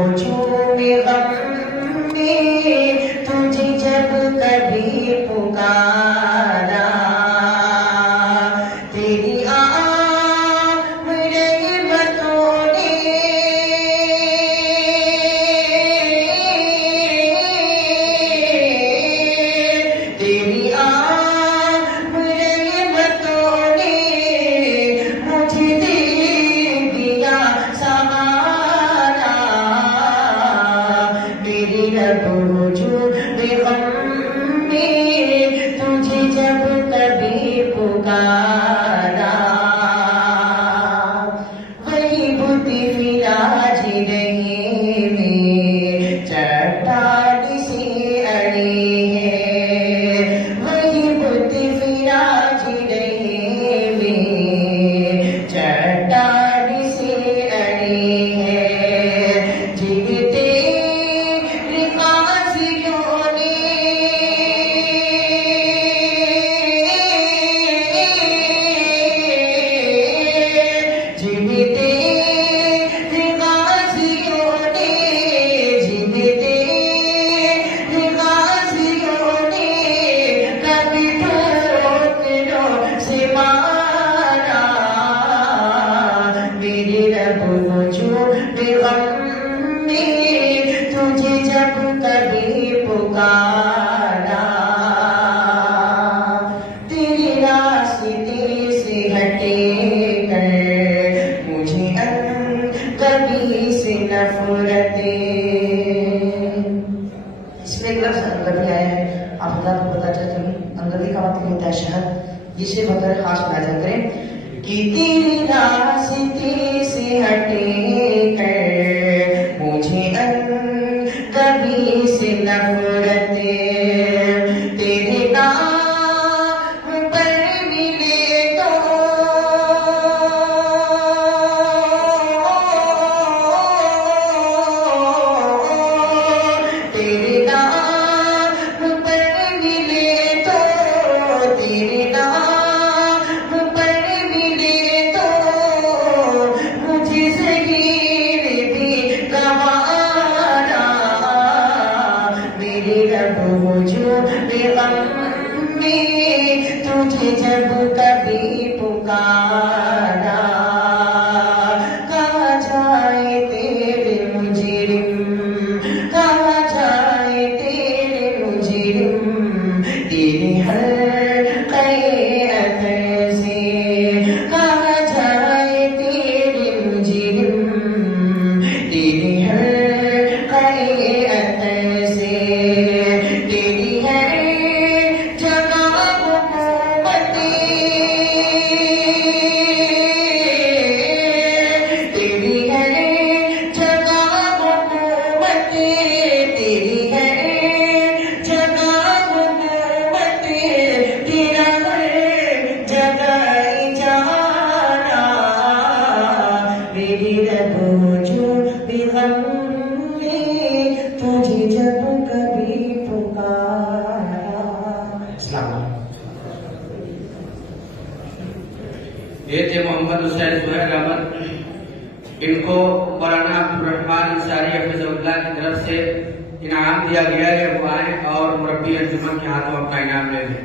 हुजूम गम में तुझे जब कभी पुकारा, तेरी रहमतों ने तेरी रहमतों ने मुझे दे दिया सहारा। मेरी रब हुजूम गम में तुझे जब कभी पुकारा, वही बुत विराज रहे में चट्टान से अड़े हैं, वही बुत विराज रहे में चट्टान से अड़े हैं। जीते काज़ियों ने जीते काज़ियों ने जीते काज़ियों ने कभी ठोकरों से मारा। मेरे रब हुजूम गम में तुझे जब कभी पुकारा, तेरे रास्ते से हटे कर मुझे कभी से नफरते। इसमें एक लफ्ज़ अंगदी आया है, आप खुदा को पता चल अंगदी का मतलब होता है शहद, जिसे बगैर खास पैदा करें कि तेरे रास्ते से हटे कर मुझे कभी से नफरते। तेरे नाम पर मिले तो तेरे नाम पर मिले तो तेरे नाम पर मिले तो मुझे ज़हीर भी गवारा। मेरे रब हुजूम गम में तुझे जब कभी पुकारा, कहाँ जाए तेरे मुजरिम, कहाँ जाए तेरे मुजरिम, तेरे हर क़यात से कहाँ जाए तेरे मुजरिम, तेरे हर क़यात से। तेरी है जगह हुकूमतें, तेरी है जगह हुकूमतें, तेरी है जगह हुकूमतें, तेरा हर जगह जाना। मेरी रब हुजूम गम में तुझे जब कभी पुकारा। ये थे मोहम्मद हुसैन सुहेल अहमद। इनको मौलाना अब्दुल रहमान अंसारी हफिज़हुल्लाह की तरफ से इनाम दिया गया है। वो आए और मुरब्बी अंजुमन के हाथों अपना इनाम ले लें।